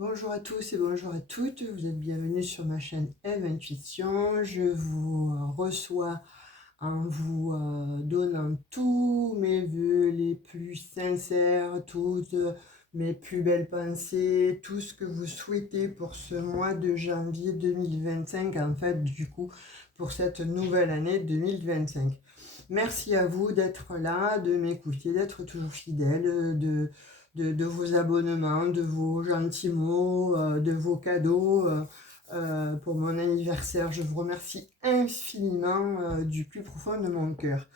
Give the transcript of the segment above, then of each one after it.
Bonjour à tous et bonjour à toutes, vous êtes bienvenus sur ma chaîne Eve Intuition. Je vous reçois en vous donnant tous mes vœux les plus sincères, toutes mes plus belles pensées, tout ce que vous souhaitez pour ce mois de janvier 2025, en fait, du coup, pour cette nouvelle année 2025. Merci à vous d'être là, de m'écouter, d'être toujours fidèle, de vos abonnements, de vos gentils mots, de vos cadeaux pour mon anniversaire. Je vous remercie infiniment du plus profond de mon cœur.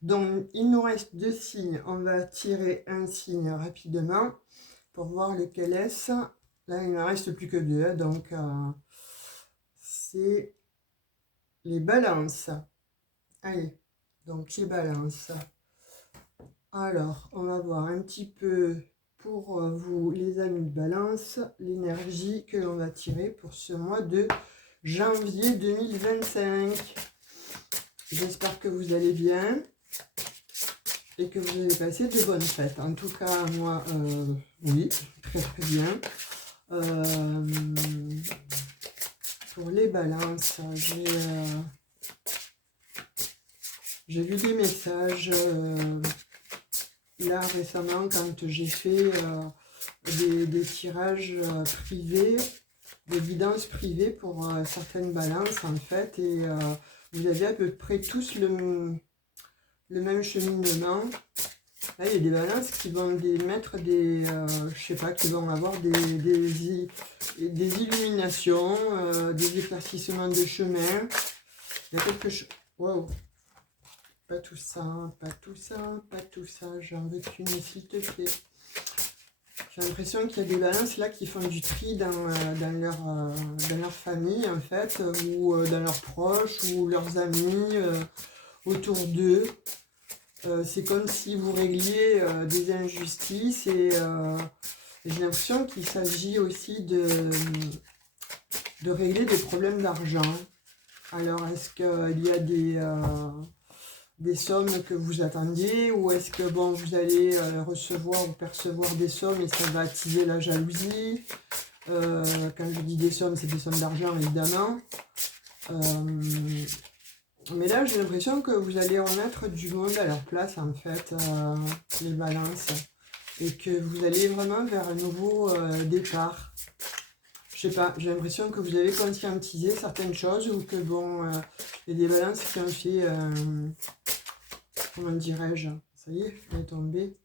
Donc, il nous reste 2 signes. On va tirer un signe rapidement pour voir lequel est-ce. Là, il ne reste plus que 2, hein, donc c'est les balances. Allez, donc les balances. Alors, on va voir un petit peu pour vous, les amis de Balance, l'énergie que l'on va tirer pour ce mois de janvier 2025. J'espère que vous allez bien et que vous avez passé de bonnes fêtes. En tout cas, moi, oui, très très bien. Pour les balances, j'ai vu des messages là récemment quand j'ai fait des tirages privés, des guidances privées pour certaines balances en fait, et vous avez à peu près tous le même cheminement. Là, il y a des balances qui vont mettre des, je sais pas, qui vont avoir des illuminations, des éclaircissements de chemin. Il y a quelque chose. Wow. Pas tout ça, pas tout ça, pas tout ça. J'en veux qu'une, s'il te plaît. J'ai l'impression qu'il y a des balances là qui font du tri dans leur famille en fait, ou dans leurs proches, ou leurs amis autour d'eux. C'est comme si vous régliez des injustices et j'ai l'impression qu'il s'agit aussi de régler des problèmes d'argent. Alors, est-ce qu'il y a des sommes que vous attendiez, ou est-ce que bon, vous allez recevoir ou percevoir des sommes et ça va attiser la jalousie? Quand je dis des sommes, c'est des sommes d'argent évidemment. Mais là, j'ai l'impression que vous allez remettre du monde à leur place, en fait, les balances. Et que vous allez vraiment vers un nouveau départ. Je sais pas, j'ai l'impression que vous avez conscientisé certaines choses, ou que, bon, il y a des balances qui ont fait, comment dirais-je, ça y est, elle est tombée.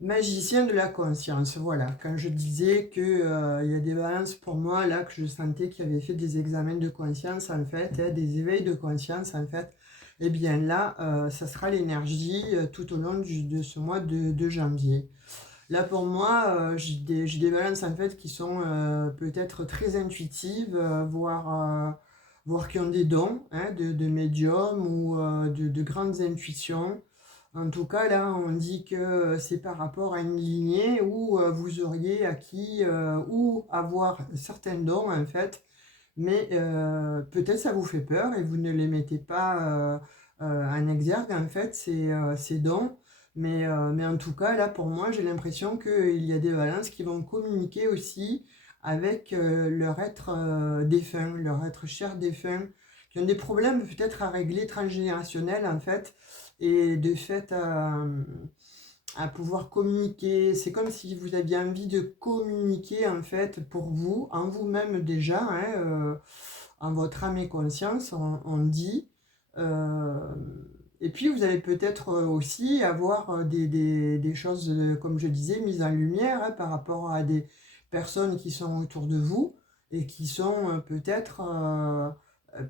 Magicien de la conscience, voilà. Quand je disais que il y a des balances pour moi, là, que je sentais qu'il y avait fait des examens de conscience, en fait, hein, des éveils de conscience, en fait, eh bien là, ça sera l'énergie tout au long de ce mois de janvier. Là, pour moi, j'ai des balances, en fait, qui sont peut-être très intuitives, voire qui ont des dons hein, de médium, ou de grandes intuitions. En tout cas, là, on dit que c'est par rapport à une lignée où vous auriez acquis ou avoir certains dons, en fait, mais peut-être ça vous fait peur et vous ne les mettez pas en exergue, en fait, ces dons. Mais en tout cas, là, pour moi, j'ai l'impression qu'il y a des balances qui vont communiquer aussi avec leur être défunt, leur être cher défunt, qui ont des problèmes peut-être à régler transgénérationnels, en fait, et de fait à pouvoir communiquer. C'est comme si vous aviez envie de communiquer en fait pour vous, en vous-même déjà, hein, en votre âme et conscience, on dit. Euh, et puis vous allez peut-être aussi avoir des choses, comme je disais, mises en lumière hein, par rapport à des personnes qui sont autour de vous et qui sont peut-être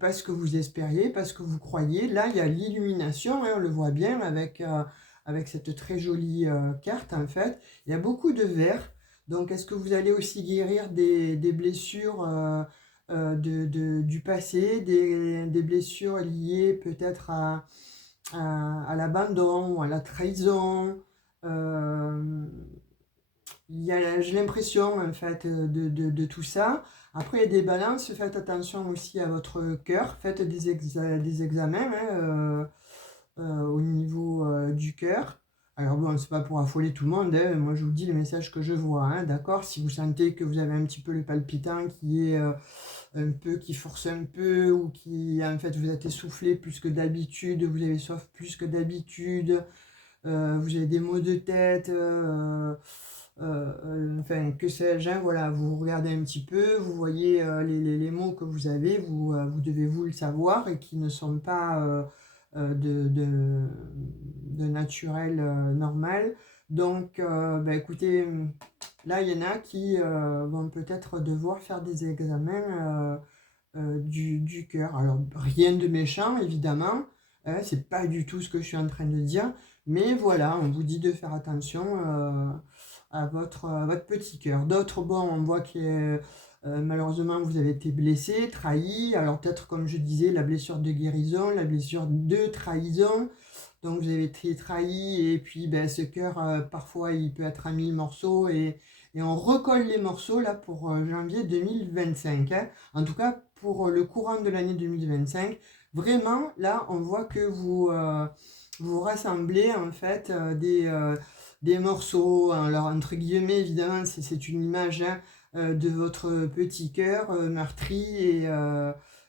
pas ce que vous espériez, pas ce que vous croyez. Là, il y a l'illumination, hein, on le voit bien avec cette très jolie carte en fait. Il y a beaucoup de vert. Donc est-ce que vous allez aussi guérir des blessures du passé, des blessures liées peut-être à l'abandon ou à la trahison j'ai l'impression en fait de tout ça. Après, il y a des balances, faites attention aussi à votre cœur, faites des examens hein, au niveau du cœur. Alors bon, c'est pas pour affoler tout le monde, hein. Moi je vous dis les messages que je vois, hein, d'accord? Si vous sentez que vous avez un petit peu le palpitant qui est un peu, qui force un peu, ou qui en fait vous êtes essoufflé plus que d'habitude, vous avez soif plus que d'habitude, vous avez des maux de tête, enfin que sais-je, hein, voilà, vous regardez un petit peu, vous voyez les maux que vous avez, vous devez vous le savoir et qui ne sont pas de naturel normal. Donc, bah, écoutez, là, il y en a qui vont peut-être devoir faire des examens du cœur. Alors, rien de méchant, évidemment, hein, c'est pas du tout ce que je suis en train de dire, mais voilà, on vous dit de faire attention à votre petit cœur. D'autres, bon, on voit que malheureusement, vous avez été blessé, trahi. Alors, peut-être, comme je disais, la blessure de guérison, la blessure de trahison. Donc, vous avez été trahi, et puis ben, ce cœur, parfois, il peut être à 1000 morceaux, et on recolle les morceaux là pour janvier 2025, hein. En tout cas, pour le courant de l'année 2025, vraiment, là, on voit que vous rassemblez en fait des morceaux. Alors, entre guillemets, évidemment, c'est une image, hein, de votre petit cœur meurtri,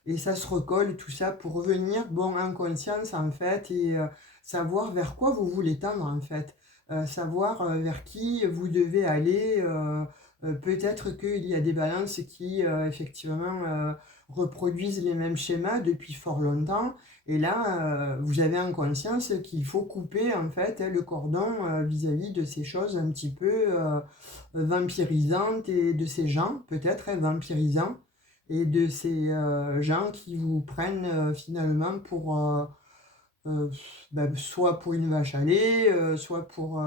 et ça se recolle, tout ça, pour revenir, bon, en conscience, en fait, et savoir vers quoi vous voulez tendre, en fait. Savoir vers qui vous devez aller. Peut-être qu'il y a des balances qui, effectivement, reproduisent les mêmes schémas depuis fort longtemps. Et là, vous avez en conscience qu'il faut couper, en fait, hein, le cordon vis-à-vis de ces choses un petit peu vampirisantes, et de ces gens, peut-être, hein, vampirisants, et de ces gens qui vous prennent finalement pour soit pour une vache à lait, soit pour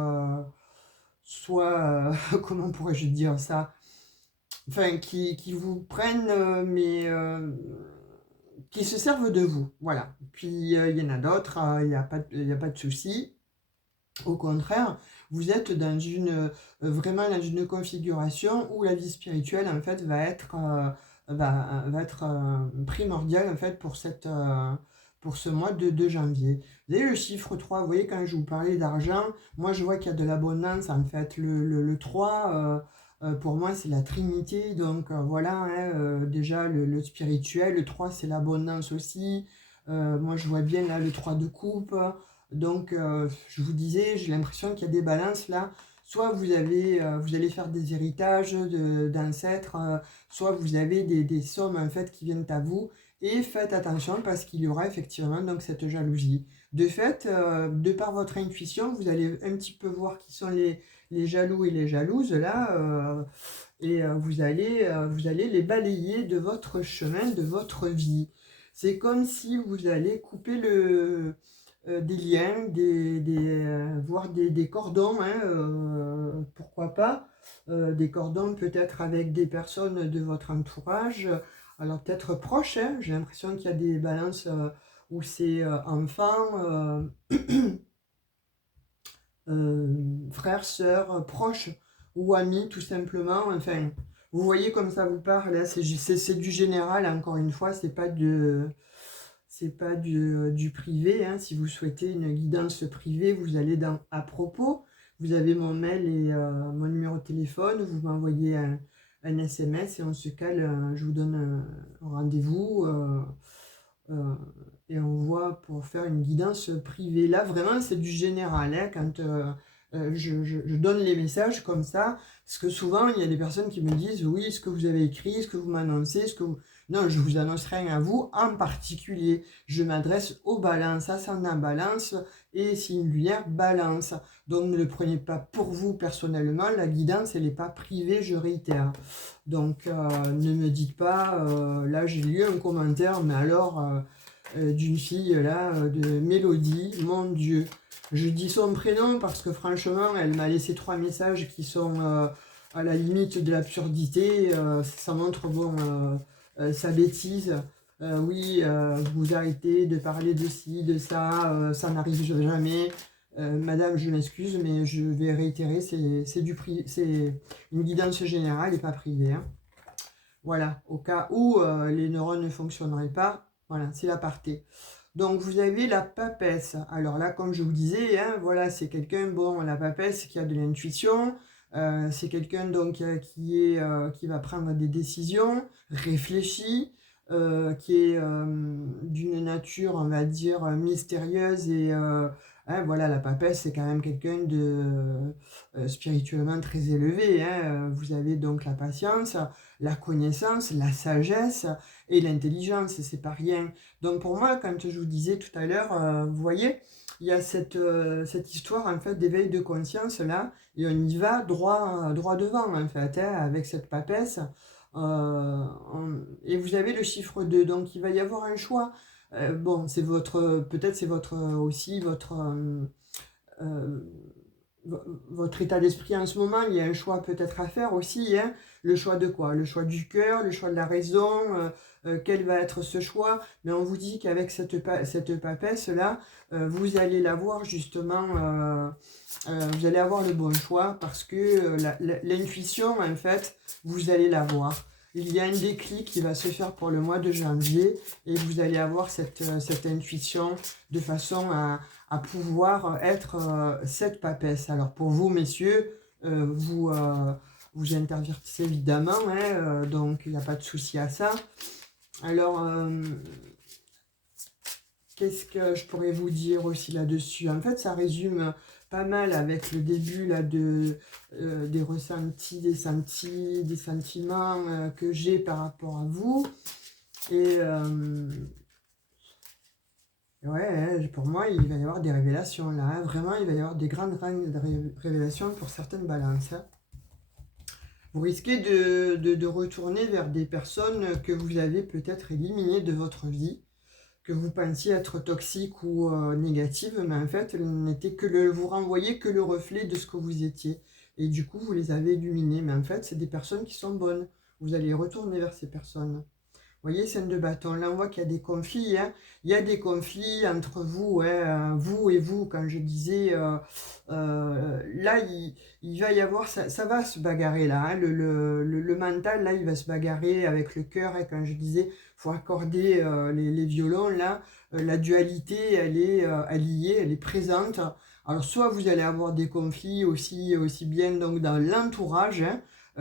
soit comment pourrais-je dire ça? Enfin, qui vous prennent, mais qui se servent de vous, voilà. Puis il y en a d'autres, il n'y a pas il y a pas de souci. Au contraire, vous êtes dans vraiment dans une configuration où la vie spirituelle, en fait, va être primordiale, en fait, pour ce mois de janvier. Vous voyez le chiffre 3, vous voyez, quand je vous parlais d'argent, moi je vois qu'il y a de l'abondance, en fait. Le 3, pour moi, c'est la Trinité. Donc voilà, hein, déjà le spirituel. Le 3, c'est l'abondance aussi. Moi, je vois bien là le 3 de coupe. Donc, je vous disais, j'ai l'impression qu'il y a des balances là. Soit vous allez faire des héritages d'ancêtres, soit vous avez des sommes en fait qui viennent à vous. Et faites attention, parce qu'il y aura effectivement donc cette jalousie. De fait, de par votre intuition, vous allez un petit peu voir qui sont les jaloux et les jalouses là, et vous allez les balayer de votre chemin, de votre vie. C'est comme si vous allez couper des liens, voire des cordons, hein, pourquoi pas, des cordons peut-être avec des personnes de votre entourage, alors peut-être proches, hein. J'ai l'impression qu'il y a des balances où c'est enfants, frères, sœurs, proches, ou amis tout simplement. Enfin, vous voyez comme ça vous parle, là, c'est du général, encore une fois, c'est pas du privé, hein. Si vous souhaitez une guidance privée, vous allez dans à propos. Vous avez mon mail et mon numéro de téléphone. Vous m'envoyez un SMS et on se cale. Je vous donne un rendez-vous euh, et on voit pour faire une guidance privée. Là, vraiment, c'est du général, hein, quand je donne les messages comme ça. Parce que souvent, il y a des personnes qui me disent: oui, ce que vous avez écrit, ce que vous m'annoncez, ce que vous... Non, je vous annonce rien à vous en particulier. Je m'adresse aux balances, ascendant balance et signe lunaire balance. Donc ne le prenez pas pour vous personnellement. La guidance, elle n'est pas privée, je réitère. Donc ne me dites pas, là j'ai lu un commentaire, mais alors d'une fille là, de Mélodie, mon Dieu. Je dis son prénom parce que franchement, elle m'a laissé 3 messages qui sont à la limite de l'absurdité. Ça montre, bon, sa bêtise. Oui, vous arrêtez de parler de ci, de ça, ça n'arrive jamais. Madame, je m'excuse, mais je vais réitérer, c'est une guidance générale et pas privée, hein. Voilà, au cas où les neurones ne fonctionneraient pas, voilà, c'est l'aparté. Donc, vous avez la papesse. Alors là, comme je vous disais, hein, voilà, c'est quelqu'un, bon, la papesse qui a de l'intuition, c'est quelqu'un donc qui va prendre des décisions réfléchies, qui est d'une nature, on va dire, mystérieuse et hein, voilà, la papesse, c'est quand même quelqu'un de spirituellement très élevé. Hein. Vous avez donc la patience, la connaissance, la sagesse et l'intelligence, c'est pas rien. Donc pour moi, quand je vous disais tout à l'heure, vous voyez, il y a cette histoire en fait d'éveil de conscience là, et on y va droit devant en fait, hein, avec cette papesse. Et vous avez le chiffre 2, donc il va y avoir un choix. Bon, c'est peut-être c'est votre aussi euh, votre état d'esprit en ce moment, il y a un choix peut-être à faire aussi, hein. Le choix de quoi? Le choix du cœur, le choix de la raison, quel va être ce choix? Mais on vous dit qu'avec cette papesse-là, vous allez l'avoir justement, vous allez avoir le bon choix parce que l'intuition, en fait, vous allez l'avoir. Il y a un déclic qui va se faire pour le mois de janvier et vous allez avoir cette intuition de façon à pouvoir être cette papesse. Alors pour vous, messieurs, vous intervertissez évidemment, hein, donc il n'y a pas de souci à ça. Alors, qu'est-ce que je pourrais vous dire aussi là-dessus? En fait, ça résume pas mal avec le début là, des ressentis, des sentiments que j'ai par rapport à vous. Et ouais, hein, pour moi, il va y avoir des révélations là. Hein. Vraiment, il va y avoir des grandes révélations pour certaines balances. Hein. Vous risquez de retourner vers des personnes que vous avez peut-être éliminées de votre vie, que vous pensiez être toxiques ou négatives, mais en fait, elles n'étaient vous renvoyaient que le reflet de ce que vous étiez. Et du coup, vous les avez illuminées. Mais en fait, c'est des personnes qui sont bonnes. Vous allez retourner vers ces personnes. Vous voyez, scène de bâton, là on voit qu'il y a des conflits, hein. Il y a des conflits entre vous, hein, vous et vous, quand je disais, là il va y avoir, ça va se bagarrer là, hein. Le mental, là il va se bagarrer avec le cœur, et quand je disais, faut accorder les violons, là, la dualité, elle y est, elle est présente. Alors soit vous allez avoir des conflits aussi bien donc dans l'entourage, hein.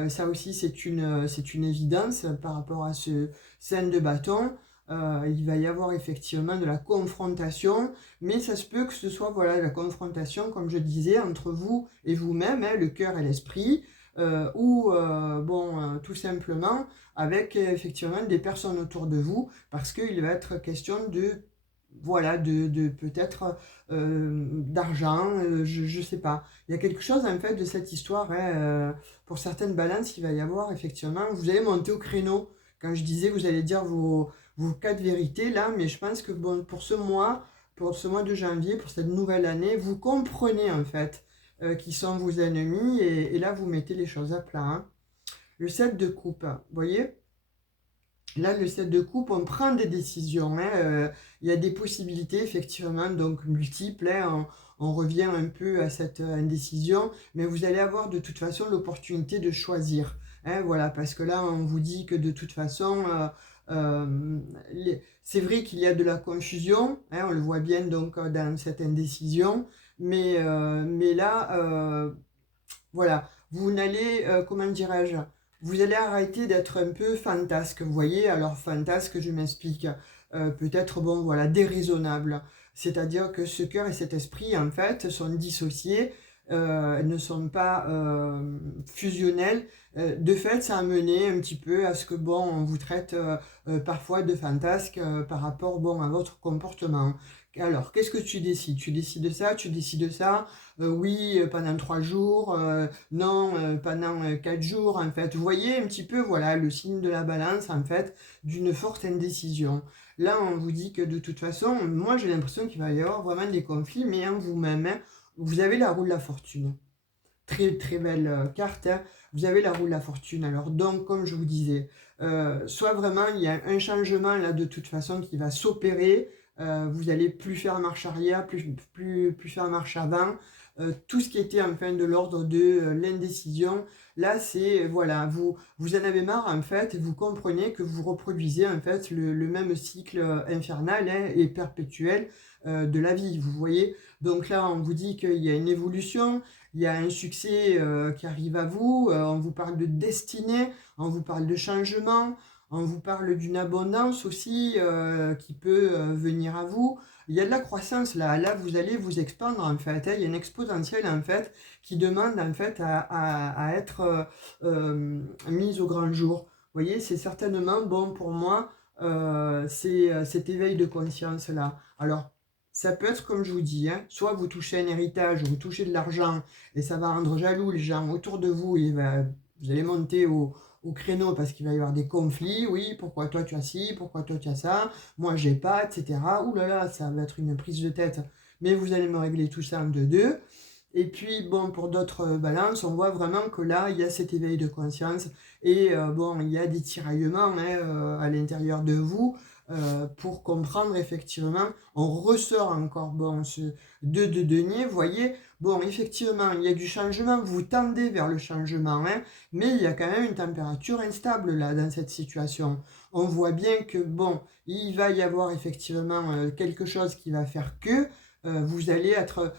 Ça aussi c'est une évidence par rapport à ce scène de bâton. Il va y avoir effectivement de la confrontation, mais ça se peut que ce soit voilà, la confrontation, comme je disais, entre vous et vous-même, hein, le cœur et l'esprit, ou tout simplement avec effectivement des personnes autour de vous, parce qu'il va être question de voilà, de peut-être d'argent, je sais pas. Il y a quelque chose en fait de cette histoire, hein, pour certaines balances, il va y avoir effectivement, vous allez monter au créneau. Quand je disais, vous allez dire vos quatre vérités là, mais je pense que bon, pour ce mois de janvier, pour cette nouvelle année, vous comprenez en fait qui sont vos ennemis et là vous mettez les choses à plat. Hein. Le 7 de coupe, vous voyez? Là, le 7 de coupe, on prend des décisions. Hein, il y a des possibilités, effectivement, donc multiples. Hein, on revient un peu à cette indécision, mais vous allez avoir de toute façon l'opportunité de choisir. Hein, voilà, parce que là, on vous dit que de toute façon, c'est vrai qu'il y a de la confusion. Hein, on le voit bien donc dans cette indécision, mais là, voilà, vous n'allez, comment dirais-je, vous allez arrêter d'être un peu fantasque, vous voyez, alors fantasque, je m'explique, peut-être, bon, voilà, déraisonnable, c'est-à-dire que ce cœur et cet esprit, en fait, sont dissociés, ne sont pas fusionnels, de fait, ça a mené un petit peu à ce que, bon, on vous traite parfois de fantasque par rapport, bon, à votre comportement. Alors, qu'est-ce que tu décides? Tu décides ça, oui, pendant 3 jours, non, pendant 4 jours, en fait. Vous voyez un petit peu, voilà, le signe de la balance, en fait, d'une forte indécision. Là, on vous dit que de toute façon, moi, j'ai l'impression qu'il va y avoir vraiment des conflits, mais en vous-même, hein, vous avez la roue de la fortune. Très, très belle carte, hein. Vous avez la roue de la fortune. Alors, donc, comme je vous disais, soit vraiment, il y a un changement, là, de toute façon, qui va s'opérer, vous allez plus faire marche arrière, plus faire marche avant. Tout ce qui était enfin de l'ordre de l'indécision, Là, c'est, voilà, vous en avez marre, en fait, et vous comprenez que vous reproduisez, en fait, le même cycle infernal, hein, et perpétuel de la vie, vous voyez? Donc là, on vous dit qu'il y a une évolution, il y a un succès qui arrive à vous, on vous parle de destinée, on vous parle de changement, on vous parle d'une abondance aussi qui peut venir à vous. Il y a de la croissance là, vous allez vous expandre en fait, hein. Il y a une exponentielle en fait qui demande en fait à être mise au grand jour. Vous voyez, c'est certainement bon pour moi, c'est cet éveil de conscience là. Alors, ça peut être comme je vous dis, hein, soit vous touchez un héritage, vous touchez de l'argent, et ça va rendre jaloux les gens autour de vous, et vous allez monter au créneau parce qu'il va y avoir des conflits. Oui, pourquoi toi tu as ci, pourquoi toi tu as ça, moi j'ai pas, etc. Ouh là là, ça va être une prise de tête. Mais vous allez me régler tout ça en deux. Et puis, bon, pour d'autres balances, on voit vraiment que là, il y a cet éveil de conscience. Et bon, il y a des tiraillements hein, à l'intérieur de vous pour comprendre effectivement. On ressort encore, bon, ce 2 de denier, vous voyez. Bon, effectivement, il y a du changement, vous tendez vers le changement, hein, mais il y a quand même une température instable là, dans cette situation. On voit bien que, bon, il va y avoir effectivement quelque chose qui va faire que vous allez être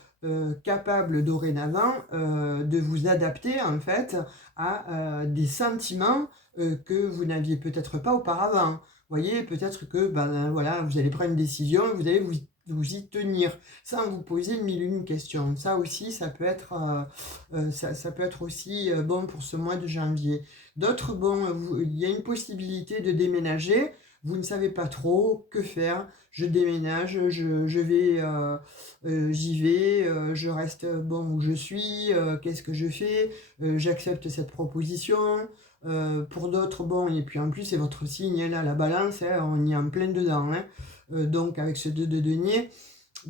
capable dorénavant de vous adapter en fait à des sentiments que vous n'aviez peut-être pas auparavant. Vous voyez, peut-être que ben, voilà, vous allez prendre une décision et vous allez vous y tenir sans vous poser mille et une questions. Ça aussi, ça peut être, ça peut être aussi bon pour ce mois de janvier. D'autres, bon, il y a une possibilité de déménager. Vous ne savez pas trop que faire. Je déménage, je vais, j'y vais, je reste bon où je suis, qu'est-ce que je fais, j'accepte cette proposition. Pour d'autres, bon, et puis en plus, c'est votre signe, hein, là, la balance, hein, on y est en plein dedans, hein. Donc avec ce 2 de denier.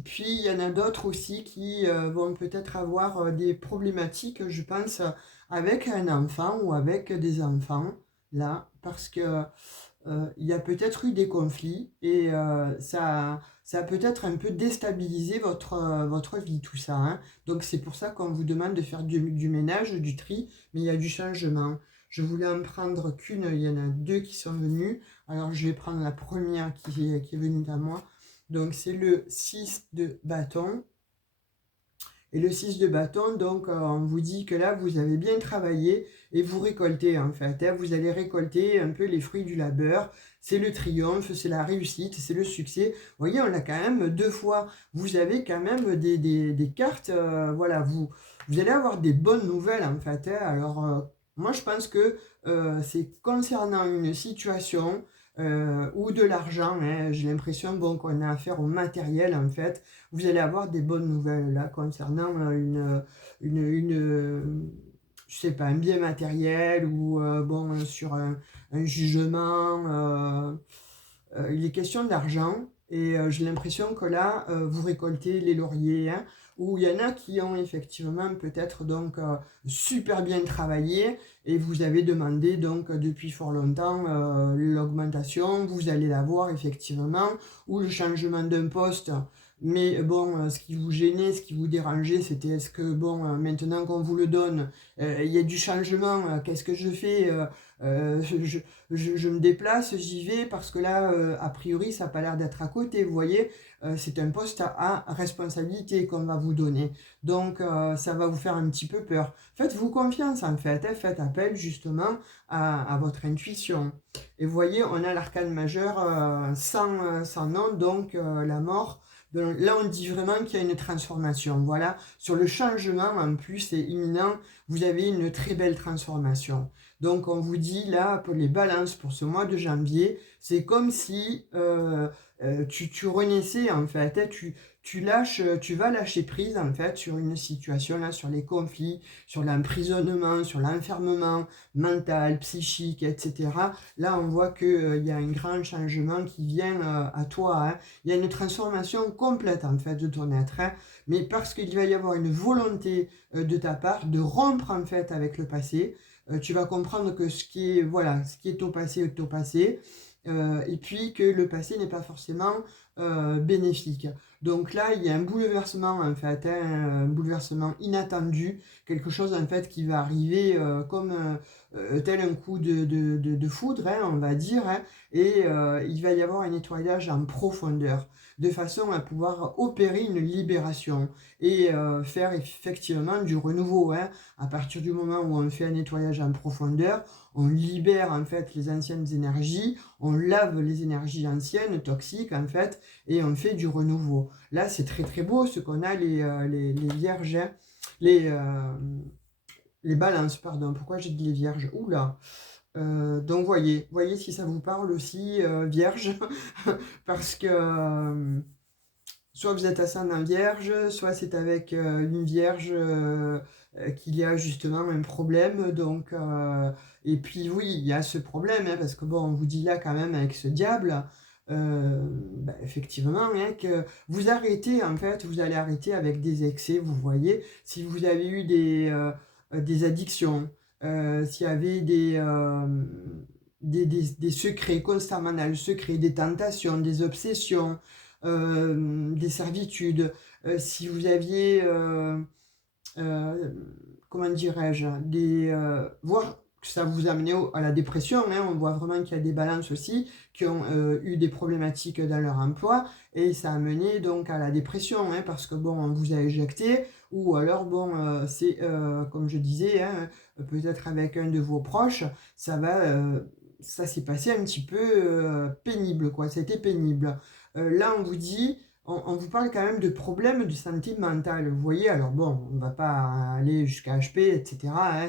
Puis il y en a d'autres aussi qui vont peut-être avoir des problématiques, je pense, avec un enfant ou avec des enfants, là, parce que il y a peut-être eu des conflits et ça a peut-être un peu déstabilisé votre vie, tout ça, hein. Donc c'est pour ça qu'on vous demande de faire du ménage, du tri, mais il y a du changement. Je voulais en prendre qu'une, il y en a deux qui sont venues. Alors je vais prendre la première qui est venue à moi. Donc c'est le 6 de bâton. Et le 6 de bâton, donc on vous dit que là, vous avez bien travaillé et vous récoltez en fait, hein. Vous allez récolter un peu les fruits du labeur. C'est le triomphe, c'est la réussite, c'est le succès. Vous voyez, on l'a quand même deux fois. Vous avez quand même des cartes, voilà, vous allez avoir des bonnes nouvelles en fait, hein. Alors, moi je pense que c'est concernant une situation ou de l'argent, hein. J'ai l'impression bon, qu'on a affaire au matériel en fait. Vous allez avoir des bonnes nouvelles là concernant je sais pas, un bien matériel ou bon, sur un jugement. Il est question d'argent et j'ai l'impression que là, vous récoltez les lauriers, hein, où il y en a qui ont effectivement peut-être donc super bien travaillé et vous avez demandé donc depuis fort longtemps l'augmentation, vous allez l'avoir effectivement, ou le changement d'un poste. Mais bon, ce qui vous gênait, ce qui vous dérangeait, c'était est-ce que, bon, maintenant qu'on vous le donne, il y a du changement, qu'est-ce que je fais je me déplace, j'y vais, parce que là, a priori, ça n'a pas l'air d'être à côté, vous voyez, c'est un poste à responsabilité qu'on va vous donner. Donc, ça va vous faire un petit peu peur. Faites-vous confiance, en fait, hein, faites appel, justement, à votre intuition. Et vous voyez, on a l'arcane majeur sans nom, donc la mort. Donc, là, on dit vraiment qu'il y a une transformation. Voilà, sur le changement, en plus, c'est imminent. Vous avez une très belle transformation. Donc, on vous dit là, pour les balances pour ce mois de janvier, c'est comme si tu renaissais en fait, hein. Tu vas lâcher prise en fait sur une situation là, sur les conflits, sur l'emprisonnement, sur l'enfermement mental, psychique, etc. Là, on voit qu'il y a un grand changement qui vient à toi, hein. Il y a une transformation complète en fait de ton être, hein. Mais parce qu'il va y avoir une volonté de ta part de rompre en fait avec le passé. Tu vas comprendre que ce qui est, voilà, ce qui est au passé est au passé. et puis que le passé n'est pas forcément bénéfique. Donc là, il y a un bouleversement en fait, hein, un bouleversement inattendu, quelque chose en fait qui va arriver comme tel un coup de foudre, hein, on va dire, hein, et il va y avoir un nettoyage en profondeur, de façon à pouvoir opérer une libération et faire effectivement du renouveau, hein. À partir du moment où on fait un nettoyage en profondeur, on libère en fait les anciennes énergies, on lave les énergies anciennes, toxiques en fait, et on fait du renouveau. Là, c'est très très beau ce qu'on a les vierges, hein, les, euh, les balances, pardon. Pourquoi j'ai dit les vierges? Oula! Donc voyez si ça vous parle aussi, vierge, parce que soit vous êtes ascendant vierge, soit c'est avec une vierge qu'il y a justement un problème. Donc, et puis oui, il y a ce problème, hein, parce que bon, on vous dit là quand même avec ce diable, effectivement, hein, que vous arrêtez, en fait, vous allez arrêter avec des excès, vous voyez, si vous avez eu des addictions, s'il y avait des secrets constamment dans le secret, des tentations, des obsessions, des servitudes, si vous aviez, comment dirais-je, voire que ça vous amenait à la dépression, hein, on voit vraiment qu'il y a des balances aussi qui ont eu des problématiques dans leur emploi, et ça a mené donc à la dépression, hein, parce que bon, on vous a éjecté, ou alors bon, c'est comme je disais, hein, peut-être avec un de vos proches, ça s'est passé un petit peu pénible, quoi, c'était pénible. Là, on vous dit, on vous parle quand même de problèmes de santé mentale, vous voyez, alors bon, on ne va pas aller jusqu'à HP, etc., hein,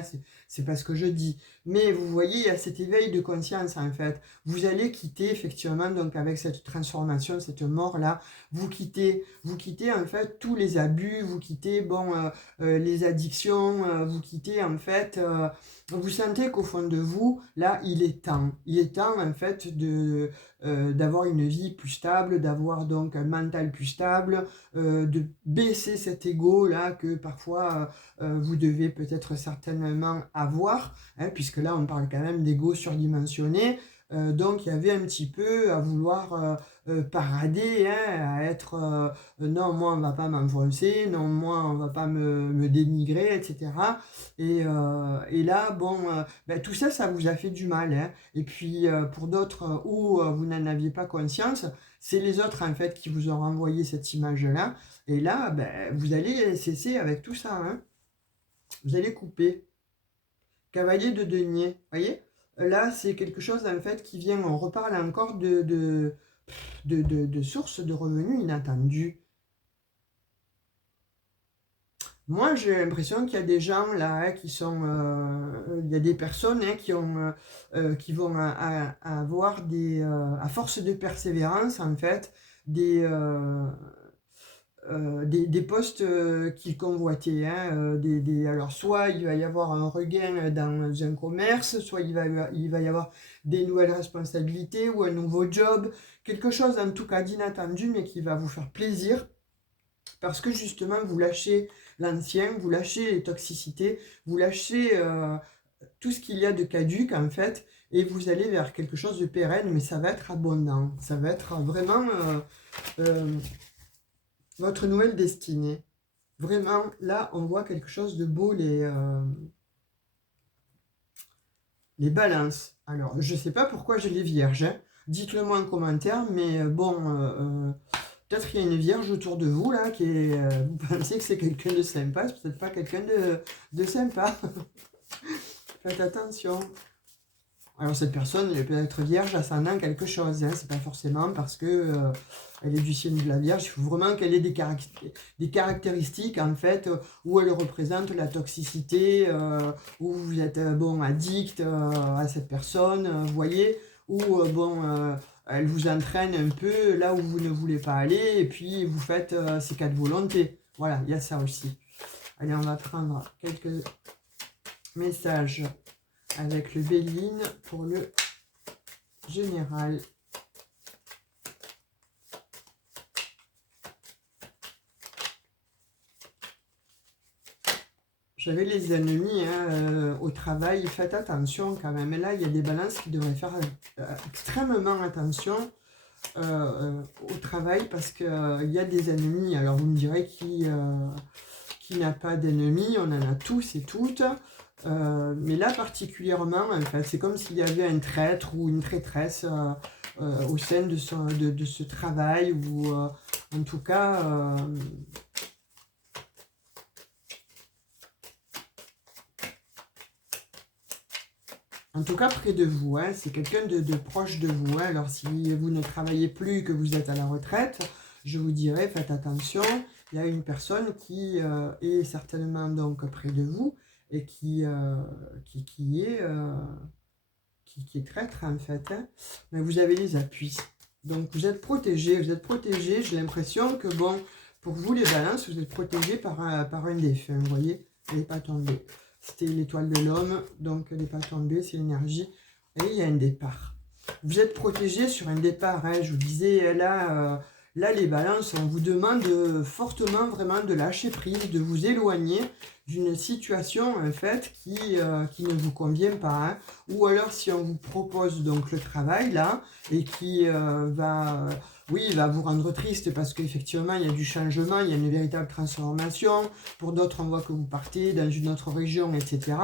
c'est pas ce que je dis, mais vous voyez, il y a cet éveil de conscience, en fait. Vous allez quitter, effectivement, donc avec cette transformation, cette mort-là, vous quittez, en fait, tous les abus, vous quittez, bon, les addictions, vous quittez, en fait, vous sentez qu'au fond de vous, là, il est temps, en fait, d'avoir une vie plus stable, d'avoir donc un mental plus stable, de baisser cet ego là que parfois vous devez peut-être certainement avoir, hein, puisque là on parle quand même d'ego surdimensionné. Donc il y avait un petit peu à vouloir parader, hein, à être non, moi on va pas m'enfoncer, non, moi on va pas me dénigrer, etc. Et là, bon, tout ça, ça vous a fait du mal, hein. Et puis pour d'autres où vous n'en aviez pas conscience, c'est les autres en fait qui vous ont renvoyé cette image-là. Et là, vous allez cesser avec tout ça, hein. Vous allez couper. Cavalier de denier, voyez? Là, c'est quelque chose en fait qui vient, on reparle encore de sources de revenus inattendues. Moi, j'ai l'impression qu'il y a des gens là, hein, qui sont, il y a des personnes, hein, qui vont avoir à force de persévérance en fait, des, euh, des postes qu'ils convoitaient, hein, alors soit il va y avoir un regain dans un commerce, soit il va y avoir des nouvelles responsabilités ou un nouveau job, quelque chose en tout cas d'inattendu mais qui va vous faire plaisir parce que justement vous lâchez l'ancien, vous lâchez les toxicités, vous lâchez tout ce qu'il y a de caduque en fait, et vous allez vers quelque chose de pérenne, mais ça va être abondant, ça va être vraiment votre nouvelle destinée. Vraiment, là, on voit quelque chose de beau, les balances. Alors, je ne sais pas pourquoi j'ai les vierges, hein. Dites-le moi en commentaire, mais bon, peut-être qu'il y a une vierge autour de vous, là, vous pensez que c'est quelqu'un de sympa, c'est peut-être pas quelqu'un de sympa. Faites attention. Alors cette personne, elle peut être vierge ascendant quelque chose, hein. C'est pas forcément parce que elle est du signe de la Vierge. Il faut vraiment qu'elle ait des caractéristiques en fait où elle représente la toxicité, où vous êtes bon addict à cette personne, vous voyez, où elle vous entraîne un peu là où vous ne voulez pas aller, et puis vous faites ces quatre volontés. Voilà, il y a ça aussi. Allez, on va prendre quelques messages avec le Béline pour le général. J'avais les ennemis hein, au travail, faites attention quand même. Et là, il y a des balances qui devraient faire extrêmement attention au travail parce qu'il y a des ennemis. Alors vous me direz qui n'a pas d'ennemis, on en a tous et toutes. Mais là particulièrement, en fait, c'est comme s'il y avait un traître ou une traîtresse au sein de ce travail ou en tout cas... En tout cas, près de vous, hein, c'est quelqu'un de proche de vous. Hein. Alors, si vous ne travaillez plus, que vous êtes à la retraite, je vous dirais, faites attention. Il y a une personne qui est certainement donc près de vous et qui est traître, en fait. Hein. Mais vous avez les appuis. Donc, vous êtes protégé. Vous êtes protégé. J'ai l'impression que, bon, pour vous, les balances, vous êtes protégé par un défunt. Vous voyez, elle n'est pas tombée. C'était l'étoile de l'homme, donc elle n'est pas tombée, c'est l'énergie. Et il y a un départ. Vous êtes protégé sur un départ, hein, je vous disais, là les balances, on vous demande fortement vraiment de lâcher prise, de vous éloigner d'une situation en fait qui ne vous convient pas. Hein. Ou alors si on vous propose donc le travail là, et qui oui, il va vous rendre triste parce qu'effectivement, il y a du changement, il y a une véritable transformation. Pour d'autres, on voit que vous partez dans une autre région, etc.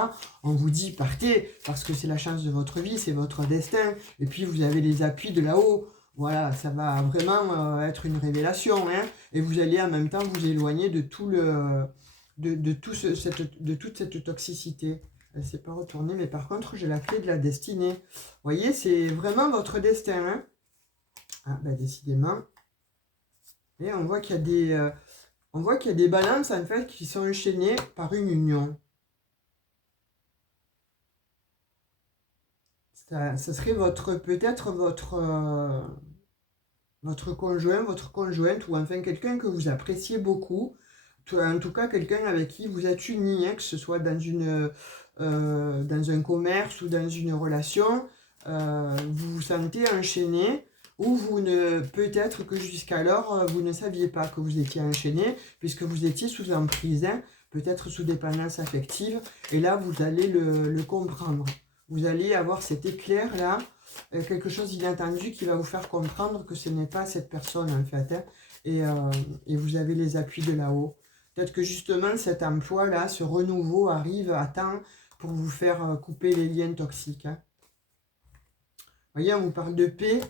On vous dit partez parce que c'est la chance de votre vie, c'est votre destin. Et puis, vous avez les appuis de là-haut. Voilà, ça va vraiment être une révélation. Hein, et vous allez en même temps vous éloigner de tout de toute cette toxicité. Elle ne s'est pas retournée, mais par contre, j'ai la clé de la destinée. Vous voyez, c'est vraiment votre destin. Hein. Ah, bah décidément. Et on voit qu'il y a des balances en fait qui sont enchaînées par une union. Ça serait peut-être votre conjoint, votre conjointe, ou enfin quelqu'un que vous appréciez beaucoup. En tout cas, quelqu'un avec qui vous êtes unis, hein, que ce soit dans un commerce ou dans une relation, vous vous sentez enchaîné. Ou peut-être que jusqu'alors, vous ne saviez pas que vous étiez enchaîné, puisque vous étiez sous emprise, hein, peut-être sous dépendance affective, et là, vous allez le comprendre. Vous allez avoir cet éclair-là, quelque chose d'inattendu qui va vous faire comprendre que ce n'est pas cette personne, en fait, hein, et vous avez les appuis de là-haut. Peut-être que justement, cet emploi-là, ce renouveau arrive à temps pour vous faire couper les liens toxiques. Hein. Vous voyez, on vous parle de paix,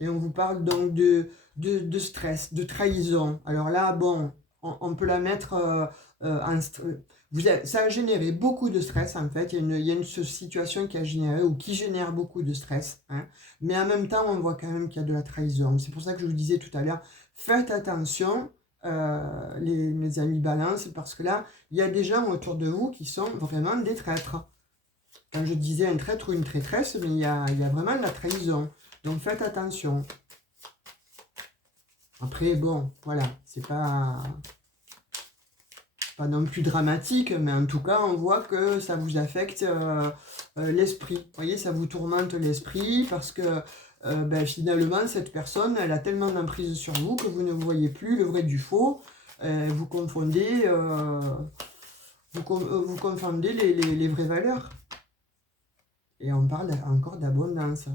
et on vous parle donc de stress, de trahison. Alors là, bon, on peut la mettre ça a généré beaucoup de stress en fait. Il y a une situation qui a généré ou qui génère beaucoup de stress. Hein. Mais en même temps, on voit quand même qu'il y a de la trahison. C'est pour ça que je vous disais tout à l'heure, faites attention mes amis balance, parce que là, il y a des gens autour de vous qui sont vraiment des traîtres. Quand je disais un traître ou une traîtresse, mais il y a vraiment de la trahison. Donc faites attention. Après, bon, voilà, c'est pas non plus dramatique, mais en tout cas, on voit que ça vous affecte l'esprit. Vous voyez, ça vous tourmente l'esprit parce que finalement, cette personne, elle a tellement d'emprise sur vous que vous ne voyez plus le vrai du faux. Vous confondez, vous confondez les vraies valeurs. Et on parle encore d'abondance.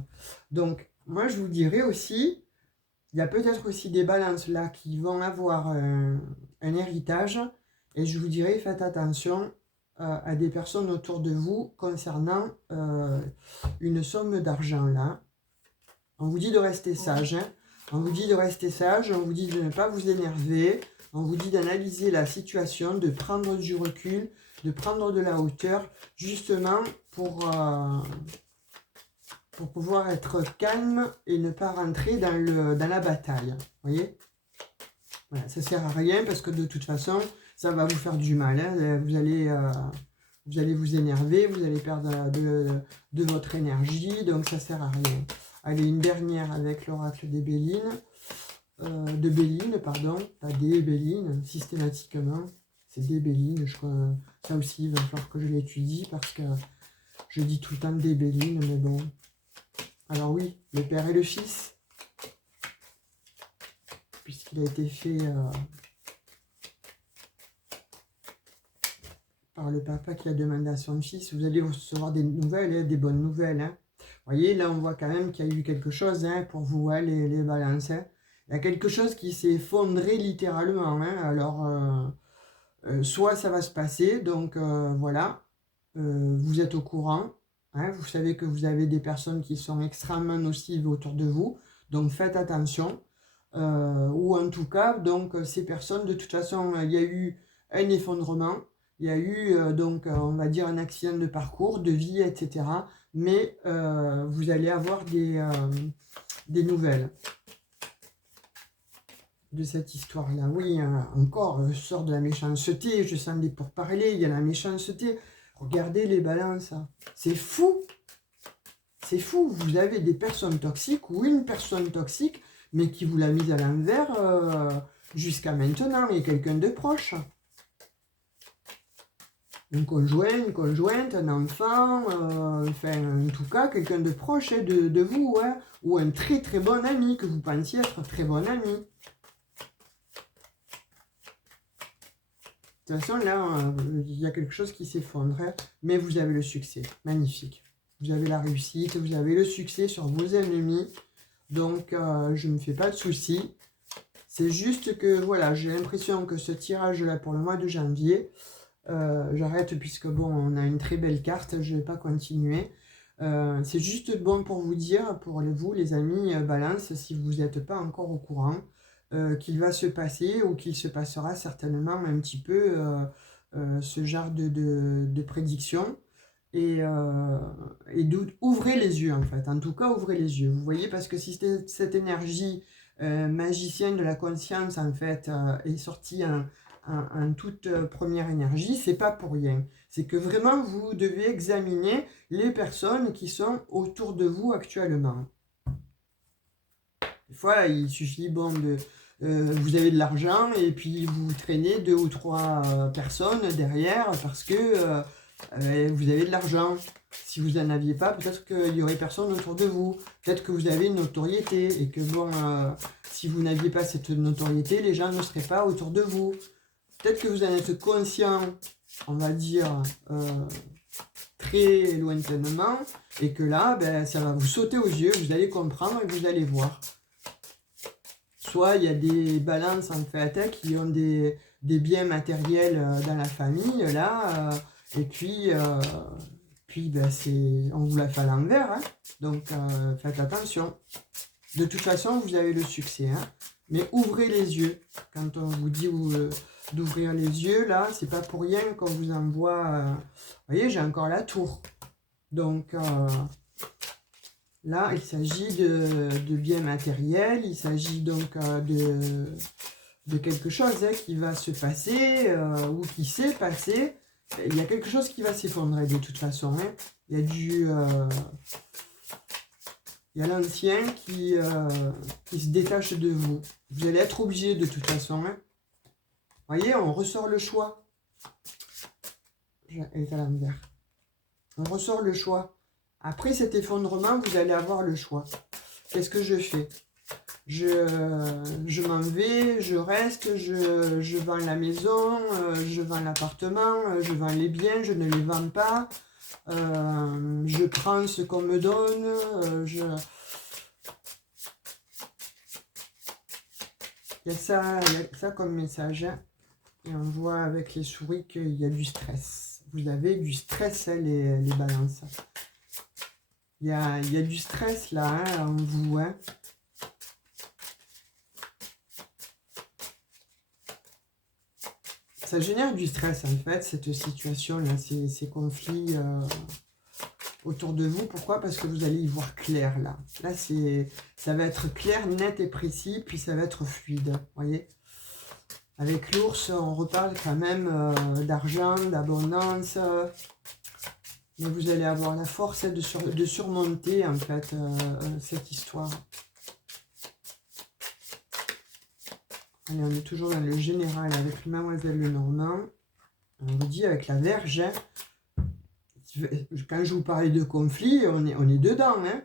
Donc, moi, je vous dirais aussi, il y a peut-être aussi des balances là qui vont avoir un héritage. Et je vous dirais, faites attention à des personnes autour de vous concernant une somme d'argent là. On vous dit de rester sage. Hein. On vous dit de rester sage, on vous dit de ne pas vous énerver. On vous dit d'analyser la situation, de prendre du recul, de prendre de la hauteur, justement pour pouvoir être calme et ne pas rentrer dans la bataille. Vous voyez ? Voilà, ça ne sert à rien parce que de toute façon, ça va vous faire du mal. Hein. Vous allez vous énerver, vous allez perdre de votre énergie, donc ça ne sert à rien. Allez, une dernière avec l'oracle des Bélines. De Béline, pardon, pas des Bélines, systématiquement. C'est des Bélines, ça aussi, il va falloir que je l'étudie parce que je dis tout le temps des Bélines, mais bon. Alors oui, le père et le fils, puisqu'il a été fait par le papa qui a demandé à son fils, vous allez recevoir des nouvelles, hein, des bonnes nouvelles. Hein. Vous voyez, là, on voit quand même qu'il y a eu quelque chose hein, pour vous, hein, les balances. Hein. Il y a quelque chose qui s'est effondré littéralement. Hein. Alors, soit ça va se passer, donc voilà, vous êtes au courant. Hein, vous savez que vous avez des personnes qui sont extrêmement nocives autour de vous, donc faites attention. Ou en tout cas, donc ces personnes, de toute façon, il y a eu un effondrement, il y a eu, donc, on va dire, un accident de parcours, de vie, etc. Mais vous allez avoir des nouvelles de cette histoire-là. Oui, encore, sort de la méchanceté, je sens des pourparlers, il y a la méchanceté. Regardez les balances, c'est fou. C'est fou, vous avez des personnes toxiques ou une personne toxique, mais qui vous l'a mise à l'envers jusqu'à maintenant, et quelqu'un de proche. Un conjoint, une conjointe, un enfant, enfin, en tout cas, quelqu'un de proche hein, de vous, hein, ou un très très bon ami, que vous pensiez être très bon ami. De toute façon, là, il y a quelque chose qui s'effondre, hein, mais vous avez le succès, magnifique. Vous avez la réussite, vous avez le succès sur vos ennemis, donc je ne me fais pas de soucis. C'est juste que, voilà, j'ai l'impression que ce tirage-là pour le mois de janvier, j'arrête puisque, bon, on a une très belle carte, je ne vais pas continuer. C'est juste bon pour vous dire, pour vous, les amis, Balance, si vous n'êtes pas encore au courant, qu'il va se passer ou qu'il se passera certainement un petit peu ce genre de prédiction. Et ouvrez les yeux en fait, en tout cas ouvrez les yeux, vous voyez, parce que si cette énergie magicienne de la conscience en fait est sortie en toute première énergie, c'est pas pour rien, c'est que vraiment vous devez examiner les personnes qui sont autour de vous actuellement. Des fois il suffit bon de vous avez de l'argent et puis vous traînez 2 ou 3 personnes derrière parce que vous avez de l'argent. Si vous n'en aviez pas, peut-être qu'il n'y aurait personne autour de vous. Peut-être que vous avez une notoriété et que bon, si vous n'aviez pas cette notoriété, les gens ne seraient pas autour de vous. Peut-être que vous en êtes conscient, on va dire, très lointainement, et que là, ben, ça va vous sauter aux yeux, vous allez comprendre et vous allez voir. Soit il y a des balances en fait qui ont des biens matériels dans la famille, là, et puis ben, on vous la fait à l'envers, hein. Donc faites attention. De toute façon, vous avez le succès, hein. Mais ouvrez les yeux. Quand on vous dit d'ouvrir les yeux, là, c'est pas pour rien qu'on vous envoie... vous voyez, j'ai encore la tour. Donc là, il s'agit de biens matériels, il s'agit donc de quelque chose hein, qui va se passer ou qui s'est passé. Il y a quelque chose qui va s'effondrer de toute façon. Hein. Il y a l'ancien qui se détache de vous. Vous allez être obligé de toute façon. Hein. Vous voyez, on ressort le choix. Elle est à l'envers. On ressort le choix. Après cet effondrement, vous allez avoir le choix. Qu'est-ce que je fais? Je m'en vais, je reste, je vends la maison, je vends l'appartement, je vends les biens, je ne les vends pas, je prends ce qu'on me donne, il y a ça comme message, hein. Et on voit avec les souris qu'il y a du stress. Vous avez du stress, hein, les balances. Il y a du stress là, hein, en vous, hein. Ça génère du stress en fait, cette situation-là, ces conflits autour de vous. Pourquoi? Parce que vous allez y voir clair là. Là, ça va être clair, net et précis, puis ça va être fluide, vous voyez. Avec l'ours, on reparle quand même d'argent, d'abondance. Mais vous allez avoir la force de surmonter en fait cette histoire. Allez, on est toujours dans le général avec Mademoiselle Lenormand. On vous dit avec la Vierge, hein, quand je vous parlais de conflit, on est dedans. Hein.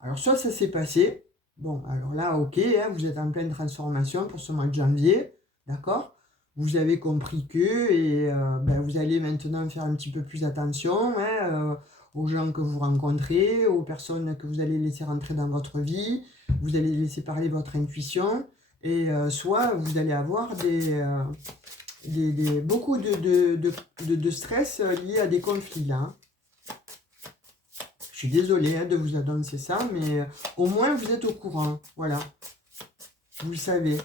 Alors soit ça s'est passé, bon alors là ok, hein, vous êtes en pleine transformation pour ce mois de janvier, d'accord? vous avez compris que, et ben, vous allez maintenant faire un petit peu plus attention, hein, aux gens que vous rencontrez, aux personnes que vous allez laisser rentrer dans votre vie, vous allez laisser parler votre intuition, et soit vous allez avoir beaucoup de stress lié à des conflits là. Hein. Je suis désolée hein, de vous annoncer ça, mais au moins vous êtes au courant, voilà. Vous le savez.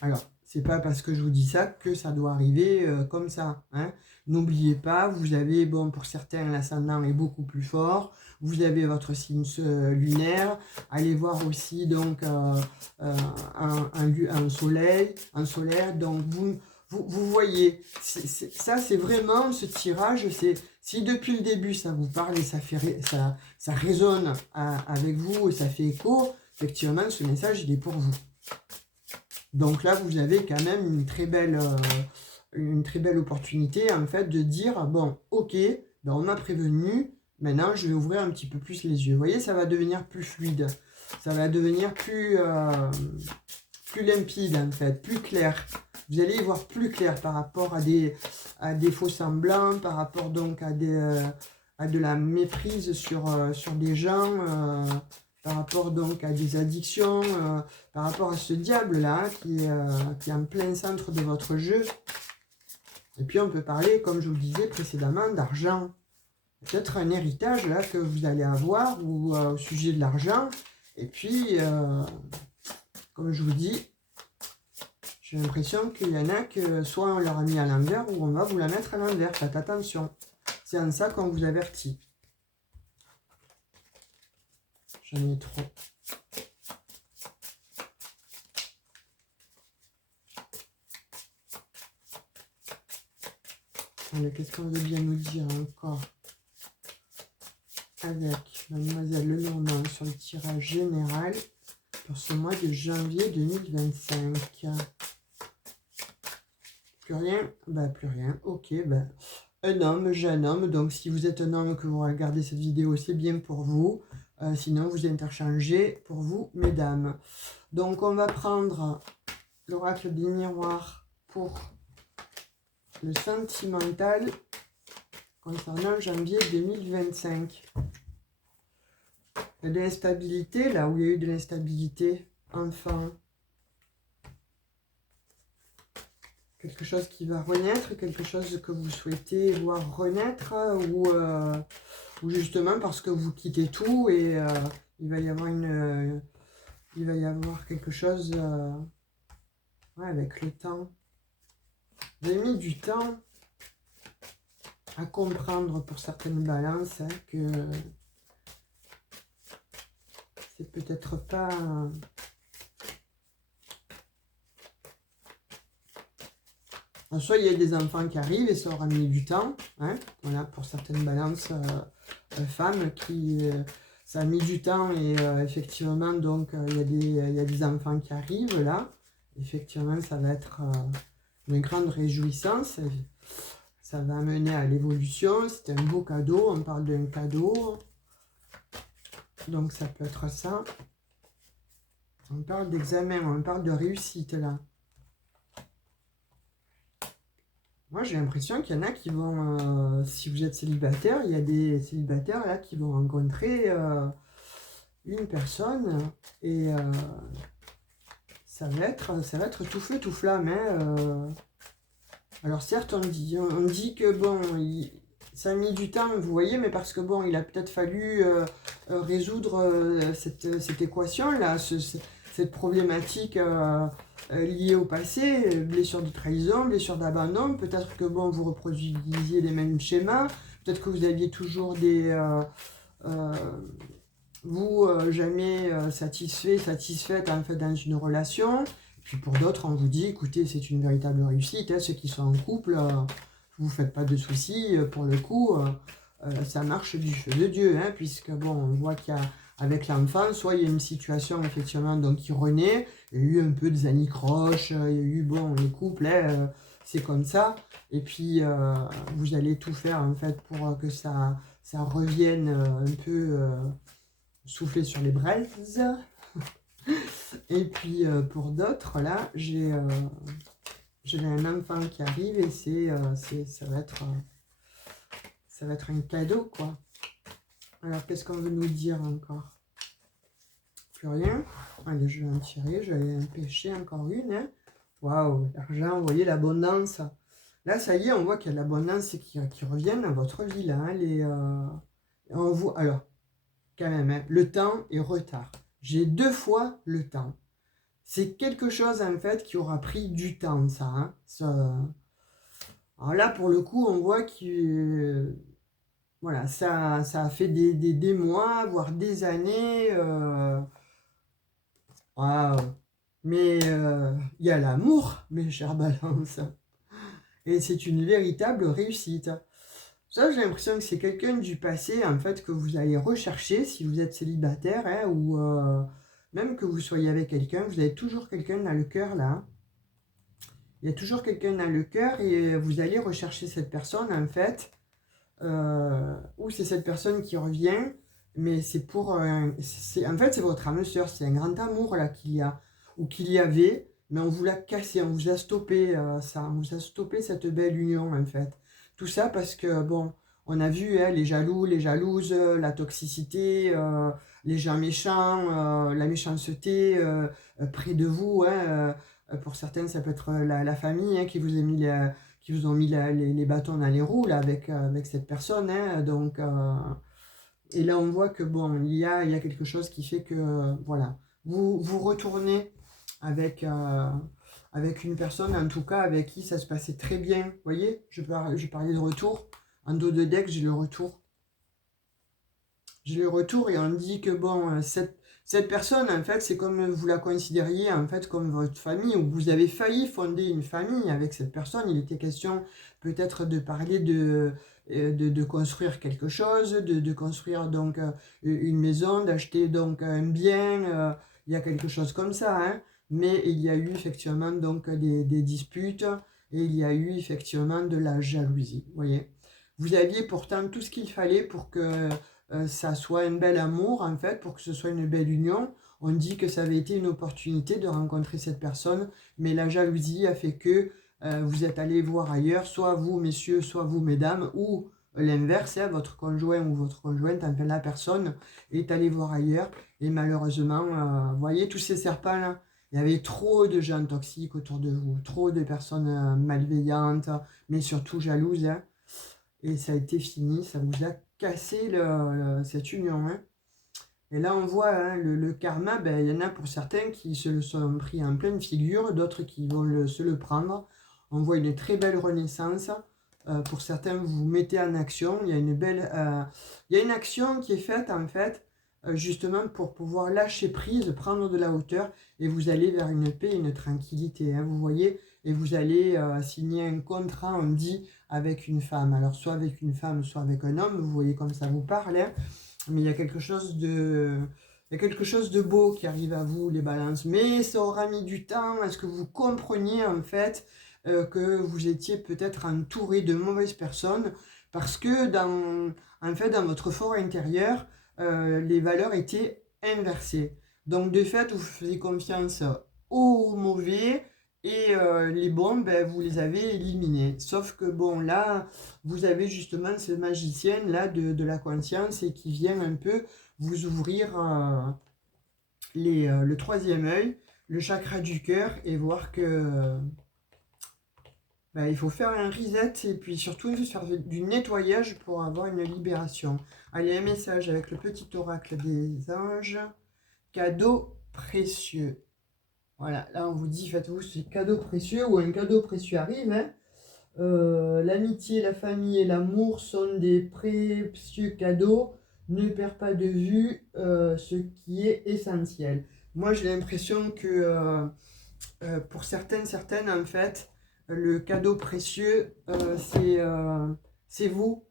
Alors, c'est pas parce que je vous dis ça que ça doit arriver comme ça. Hein. N'oubliez pas, vous avez, bon, pour certains, l'ascendant est beaucoup plus fort. Vous avez votre signe lunaire. Allez voir aussi, donc, un soleil, un solaire. Donc, vous voyez, ça, c'est vraiment ce tirage. Si depuis le début, ça vous parle et ça résonne avec vous et ça fait écho, effectivement, ce message, il est pour vous. Donc là, vous avez quand même une très belle opportunité, en fait, de dire, bon, ok, ben on m'a prévenu, maintenant, je vais ouvrir un petit peu plus les yeux. Vous voyez, ça va devenir plus fluide, ça va devenir plus limpide, en fait, plus clair. Vous allez y voir plus clair par rapport à des faux semblants, par rapport donc à de la méprise sur des gens, par rapport donc à des addictions, par rapport à ce diable-là qui est en plein centre de votre jeu. Et puis on peut parler, comme je vous le disais précédemment, d'argent. Peut-être un héritage là que vous allez avoir ou au sujet de l'argent. Et puis, comme je vous dis, j'ai l'impression qu'il y en a que soit on leur a mis à l'envers ou on va vous la mettre à l'envers. Faites attention. C'est en ça qu'on vous avertit. J'en ai trop. Allez, qu'est-ce qu'on veut bien nous dire encore avec Mademoiselle Lenormand sur le tirage général pour ce mois de janvier 2025. Plus rien? Bah plus rien. Ok, bah un homme, jeune homme. Donc si vous êtes un homme que vous regardez cette vidéo, c'est bien pour vous. Sinon, vous interchangez pour vous, mesdames. Donc, on va prendre l'oracle des miroirs pour le sentimental concernant janvier 2025. Il y a de l'instabilité, là où il y a eu de l'instabilité, enfin. Quelque chose qui va renaître, quelque chose que vous souhaitez voir renaître, ou justement parce que vous quittez tout et il va y avoir quelque chose ouais, avec le temps. Vous avez mis du temps à comprendre pour certaines balances hein, que c'est peut-être pas... soit il y a des enfants qui arrivent et ça aura mis du temps. Hein, voilà, pour certaines balances femmes qui... ça a mis du temps et effectivement, donc, il y a des enfants qui arrivent là. Effectivement, ça va être une grande réjouissance. Ça va amener à l'évolution. C'est un beau cadeau. On parle d'un cadeau. Donc, ça peut être ça. On parle d'examen. On parle de réussite là. Moi, j'ai l'impression qu'il y en a qui vont, si vous êtes célibataire, il y a des célibataires là qui vont rencontrer une personne et ça va être tout feu, tout flamme. Hein, alors certes, on dit que bon, ça a mis du temps, vous voyez, mais parce que bon, il a peut-être fallu résoudre cette équation-là, cette problématique liée au passé, blessure de trahison, blessure d'abandon, peut-être que bon, vous reproduisiez les mêmes schémas, peut-être que vous aviez toujours des... jamais satisfaite en fait dans une relation. Puis pour d'autres, on vous dit, écoutez, c'est une véritable réussite, hein, ceux qui sont en couple, vous ne faites pas de soucis, pour le coup, ça marche du feu de Dieu, hein, puisque bon, on voit qu'il y a, avec l'enfant, soit il y a une situation effectivement donc, qui renaît, il y a eu un peu des anicroches, il y a eu, bon, les couples, hein, c'est comme ça, et puis vous allez tout faire en fait pour que ça revienne un peu souffler sur les braises. Et puis pour d'autres, là, j'ai j'ai un enfant qui arrive et ça va être un cadeau, quoi. Alors, qu'est-ce qu'on veut nous dire encore? Plus rien. Allez, je vais en tirer, je vais en pêcher encore une. Hein. Waouh, l'argent, vous voyez l'abondance. Là, ça y est, on voit qu'il y a de l'abondance qui revient dans votre vie, là. Hein, alors, quand même, hein, le temps est retard. J'ai 2 fois le temps. C'est quelque chose, en fait, qui aura pris du temps, ça. Hein. Alors là, pour le coup, on voit que voilà, ça a fait des mois, voire des années. Waouh. Mais il y a l'amour, mes chers balances. Et c'est une véritable réussite. Ça, j'ai l'impression que c'est quelqu'un du passé, en fait, que vous allez rechercher si vous êtes célibataire, hein, ou même que vous soyez avec quelqu'un, vous avez toujours quelqu'un dans le cœur, là. Hein. Il y a toujours quelqu'un dans le cœur et vous allez rechercher cette personne, en fait, ou c'est cette personne qui revient, mais c'est pour... en fait, c'est votre âme sœur, c'est un grand amour, là, qu'il y a, ou qu'il y avait, mais on vous l'a cassé, on vous a stoppé ça, on vous a stoppé cette belle union, en fait. Tout ça parce que, bon, on a vu hein, les jaloux, les jalouses, la toxicité, les gens méchants, la méchanceté près de vous. Hein, pour certaines, ça peut être la famille hein, qui vous a mis qui vous ont mis les bâtons dans les roues là, avec cette personne. Hein, donc, et là, on voit que, bon, il y a quelque chose qui fait que, voilà, vous retournez avec... avec une personne, en tout cas, avec qui ça se passait très bien. Vous voyez, je parlais de retour. En dos de deck, j'ai le retour. J'ai le retour et on dit que, bon, cette personne, en fait, c'est comme vous la considériez, en fait, comme votre famille, ou vous avez failli fonder une famille avec cette personne. Il était question peut-être de parler de construire quelque chose, de construire donc une maison, d'acheter donc un bien. Il y a quelque chose comme ça, hein. Mais il y a eu effectivement donc des disputes et il y a eu effectivement de la jalousie. Vous voyez, vous aviez pourtant tout ce qu'il fallait pour que ça soit un bel amour en fait, pour que ce soit une belle union. On dit que ça avait été une opportunité de rencontrer cette personne, mais la jalousie a fait que vous êtes allé voir ailleurs, soit vous messieurs, soit vous mesdames, ou l'inverse, hein, votre conjoint ou votre conjointe, enfin la personne est allée voir ailleurs, et malheureusement, vous voyez tous ces serpents-là, il y avait trop de gens toxiques autour de vous, trop de personnes malveillantes, mais surtout jalouses, hein, et ça a été fini, ça vous a cassé cette union. Hein. Et là, on voit hein, le karma, ben, il y en a pour certains qui se le sont pris en pleine figure, d'autres qui vont se le prendre. On voit une très belle renaissance. Pour certains, vous vous mettez en action. Il y a une action qui est faite, en fait, justement pour pouvoir lâcher prise, prendre de la hauteur, et vous allez vers une paix, une tranquillité. Hein, vous voyez, et vous allez signer un contrat, on dit, avec une femme. Alors, soit avec une femme, soit avec un homme. Vous voyez comme ça vous parle. Hein. Mais il y a quelque chose de beau qui arrive à vous, les balances. Mais ça aura mis du temps à ce que vous compreniez en fait que vous étiez peut-être entouré de mauvaises personnes parce que en fait, dans votre fort intérieur, les valeurs étaient inversées. Donc de fait, vous faisiez confiance aux mauvais et les bons, ben, vous les avez éliminés. Sauf que bon, là, vous avez justement ce magicien là de la conscience et qui vient un peu vous ouvrir le troisième œil, le chakra du cœur et voir que ben, il faut faire un reset et puis surtout faire du nettoyage pour avoir une libération. Allez, un message avec le petit oracle des anges. Cadeau précieux. Voilà, là on vous dit, faites-vous ce cadeau précieux ou un cadeau précieux arrive. Hein. L'amitié, la famille et l'amour sont des précieux cadeaux. Ne perds pas de vue ce qui est essentiel. Moi j'ai l'impression que pour certaines, en fait, le cadeau précieux, c'est vous.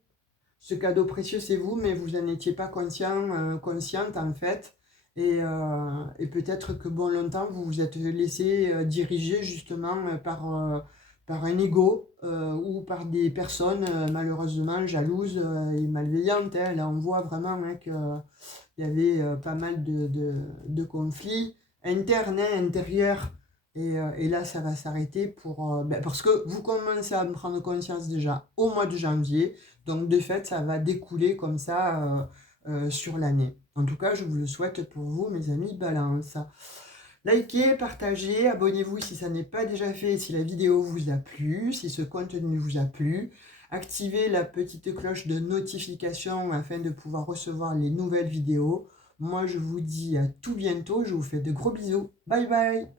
Ce cadeau précieux, c'est vous, mais vous n'en étiez pas consciente en fait. Et peut-être que bon, longtemps, vous vous êtes laissé diriger justement par un ego ou par des personnes malheureusement jalouses et malveillantes. Hein. Là, on voit vraiment hein, qu'il y avait pas mal de conflits internes, hein, intérieurs. Et là, ça va s'arrêter parce que vous commencez à me prendre conscience déjà au mois de janvier. Donc, de fait, ça va découler comme ça sur l'année. En tout cas, je vous le souhaite pour vous, mes amis Balance. Likez, partagez, abonnez-vous si ça n'est pas déjà fait, si la vidéo vous a plu, si ce contenu vous a plu. Activez la petite cloche de notification afin de pouvoir recevoir les nouvelles vidéos. Moi, je vous dis à tout bientôt. Je vous fais de gros bisous. Bye bye!